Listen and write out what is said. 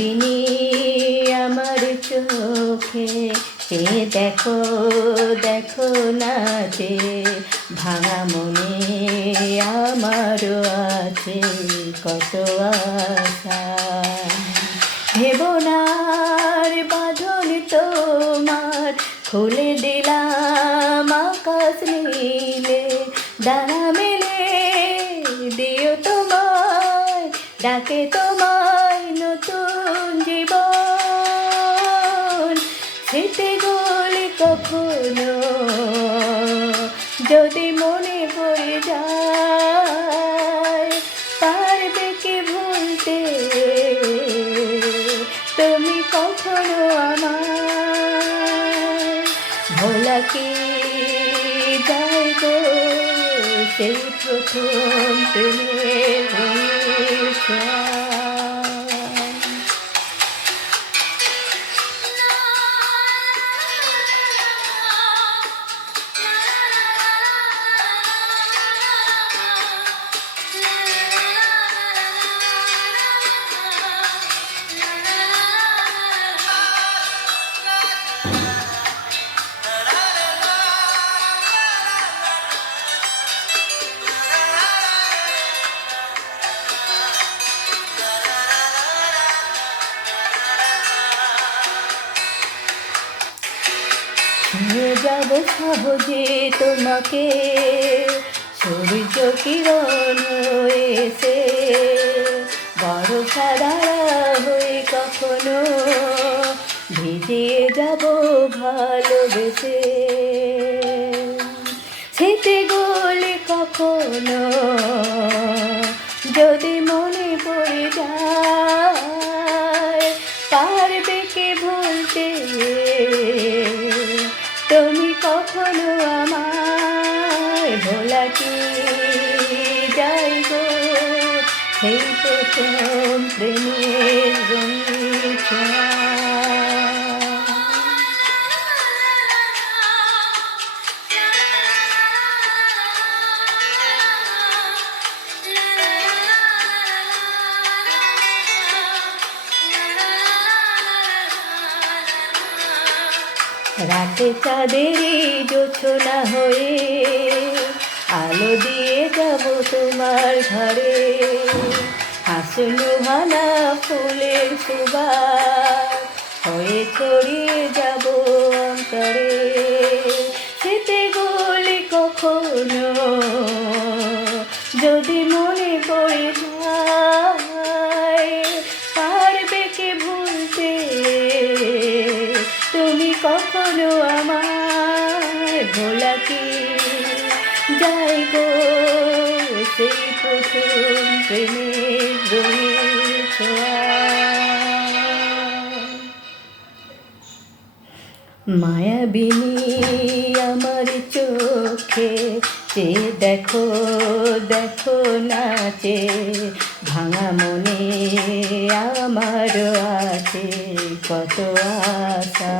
মায়াবিনী আমার চোখে সে দেখো দেখো নাচে, ভাঙা মনে আমারও আছে কত আশা। ভেবনার বাঁধন তোমার খুলে দিলাম আকাশ নীলে, ডানা মেলে দিও তোমায়, ডাকে তোমায় নতুন জীবন। স্মৃতিগুলি কখনো যদি মনে পড়ে যায়, পারবে কি ভুলতে তুমি কখনো আমায়? ভোলা কি যায় গো সেই প্রথম প্রেমের রঙের ছোঁয়া। ছুঁয়ে যাব সহজে তোমাকে সূর্য কিরণ এসে, বরষা ধারা হয়ে কখনো ভিজিয়ে যাব ভালোবেসে। স্মৃতিগুলি কখনো যদি মনে পড়ে যায়, পারবে কি ভুলতে তুমি কখনো আমায়? ভোলা কি যায় গো সেই প্রথম প্রেমের রঙের ছোঁয়া। রাতে চাঁদেরই জোছনা হয়ে আলো দিয়ে যাব তোমার ঘরে, হাসনু হানা ফুলের সুবাস হয়ে ছড়িয়ে যাব অন্তরে। স্মৃতিগুলি কখনো যদি মনে পড়ে যায়, পারবে কি ভুলতে তুমি কখনো আমায়? ভোলা কি যায় গো সেই প্রথম প্রেমের রঙের ছোঁয়া। মায়াবিনী আমার চোখে সে দেখো দেখো নাচে, ভাঙা মনে আমারও আছে কত আশা।